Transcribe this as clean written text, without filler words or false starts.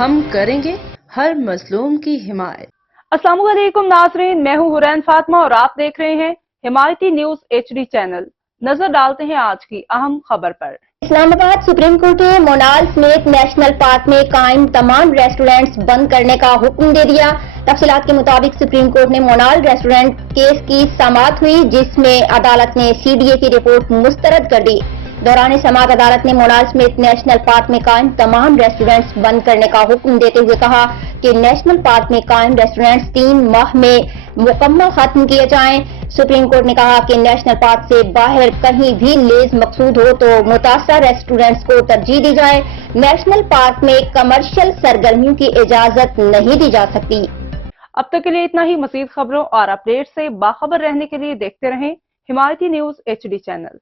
ہم کریں گے ہر مظلوم کی حمایت۔ السلام علیکم ناظرین، میں ہوں حرین فاطمہ اور آپ دیکھ رہے ہیں حمایتی نیوز HD چینل۔ نظر ڈالتے ہیں آج کی اہم خبر پر۔ اسلام آباد سپریم کورٹ نے مونال سمیت نیشنل پارک میں قائم تمام ریسٹورینٹس بند کرنے کا حکم دے دیا۔ تفصیلات کے مطابق سپریم کورٹ نے مونال ریسٹورینٹ کیس کی سماعت ہوئی، جس میں عدالت نے CDA کی رپورٹ مسترد کر دی۔ دوران سماعت عدالت نے مونال سمیت نیشنل پارک میں قائم تمام ریسٹورینٹس بند کرنے کا حکم دیتے ہوئے کہا کہ نیشنل پارک میں قائم ریسٹورینٹس 3 ماہ میں مکمل ختم کیے جائیں۔ سپریم کورٹ نے کہا کہ نیشنل پارک سے باہر کہیں بھی لیز مقصود ہو تو متاثرہ ریسٹورینٹس کو ترجیح دی جائے۔ نیشنل پارک میں کمرشل سرگرمیوں کی اجازت نہیں دی جا سکتی۔ اب تک کے لیے اتنا ہی۔ مزید خبروں اور اپڈیٹ سے باخبر رہنے کے لیے دیکھتے رہیں حمایتی نیوز HD چینل۔